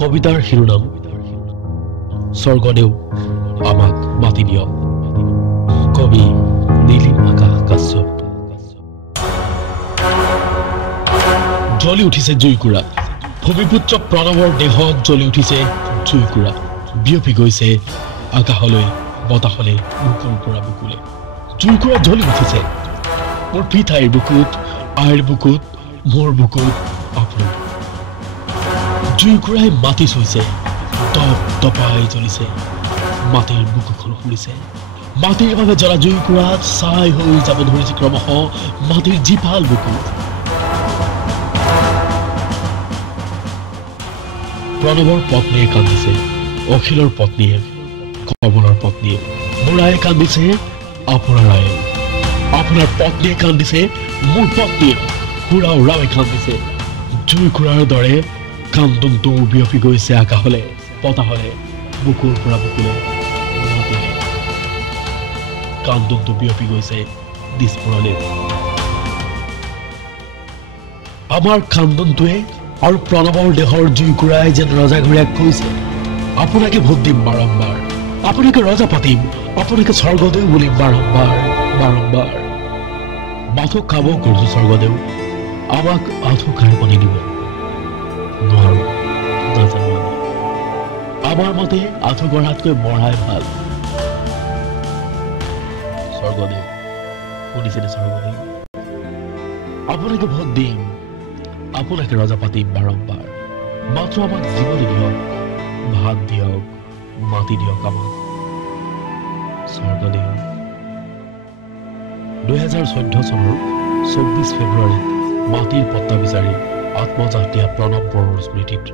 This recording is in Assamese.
কবিতাৰ শিৰোনাম স্বৰ্গদেউ আমাক মাতি দিয়ক। কবি নীলিম আকাশ কাশ্যপ। জ্বলি উঠিছে জুইকুৰা, ভূমিপুত্ৰ প্ৰণৱৰ দেহত জ্বলি উঠিছে জুইকুৰা, বিয়পি গৈছে আকাশলৈ বতাহলে বুকুৰ পৰা বুকুলে। জুইকুৰা জ্বলি উঠিছে মোৰ পিতাইৰ বুকুত, আইৰ বুকুত, মোৰ বুকুত, আপোনাৰ জুইকুৰাই মাটি চুইছে, দপ দপাই জ্বলিছে, মাটিৰ বুকুখন ফুলিছে। মাটিৰ বাবে জ্বলা জুইকুৰাত ছাই হৈ যাব ধৰিছে ক্ৰমশ মাটিৰ জীপাল বুকু। প্ৰণৱৰ পত্নীয়ে কান্দিছে, অখিলৰ পত্নীয়ে, কমলৰ পত্নীয়ে, বুঢ়াই কান্দিছে, আপোনাৰ আয়ে, আপোনাৰ পত্নীয়ে কান্দিছে, মোৰ পত্নীয়ে, সুৰা উৰাৱে কান্দিছে। জুইকুৰাৰ দৰে কান্দোনটো বিয়পি গৈছে আকাশলে বতাহলে বুকুৰ পৰা বুকুলে। কান্দোনটো বিয়পি গৈছে দিছপুৰলে। আমাৰ কান্দোনটোৱে আৰু প্ৰণৱৰ দেহৰ জুইকুৰাই যেন ৰজাঘৰীয়াক কৈছে, আপোনাকে ভোট দিম বাৰম্বাৰ, আপোনাকে ৰজা পাতিম, আপোনাকে স্বৰ্গদেউ বুলিম বাৰম্বাৰ বাৰম্বাৰ। মাথো খাব কৰিছো স্বৰ্গদেউ, আমাক আঁঠু খাই পানী দিব নোৱাৰো, নাজানো আমি। আমাৰ মতে আঁঠু গঢ়াতকৈ মৰাই ভাল। স্বৰ্গদেউ শুনিছেনে স্বৰ্গদেউ? আপোনাকে ভোট দিম, আপোনাকে ৰজা পাতিম বাৰম্বাৰ। মাত্ৰ আমাক জীৱন দিয়ক, ভাত দিয়ক, মাটি দিয়ক আমাক স্বৰ্গদেউ। 2014 চনৰ 24 ফেব্ৰুৱাৰীত মাটিৰ পট্টা বিচাৰি আত্মজাত দিয়া প্ৰণৱ বড়োৰ স্মৃতিত